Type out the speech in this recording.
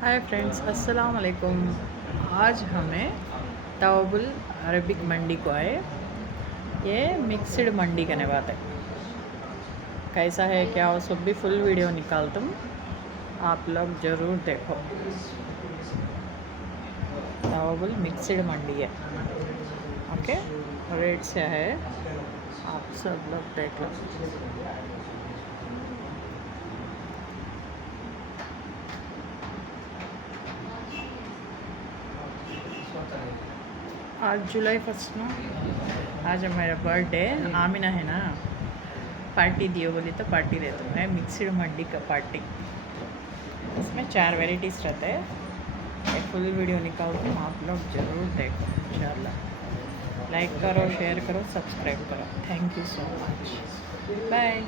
Hi friends, अस्सलाम वालेकुम। आज हमें तवबुल अरबिक मंडी को आए। ये मिक्सड मंडी करने बात है। कैसा है क्या हो सब भी फुल वीडियो निकाल तुम आप लोग ज़रूर देखो। तवबुल मिक्सड मंडी है। ओके, रेट से है, आप सब लोग देख लो। आज जुलाई 1 ना, आज मेरा बर्थडे। आमिना है ना, पार्टी दियो बोली तो पार्टी देता हूँ। मैं मिक्सड मंडी का पार्टी, उसमें 4 वेराइटीज़ रहते हैं। एक फुल वीडियो निकालती हूँ, आप लोग ज़रूर देखो इंशाल्लाह। लाइक करो, शेयर करो, सब्सक्राइब करो। Thank you so much, bye.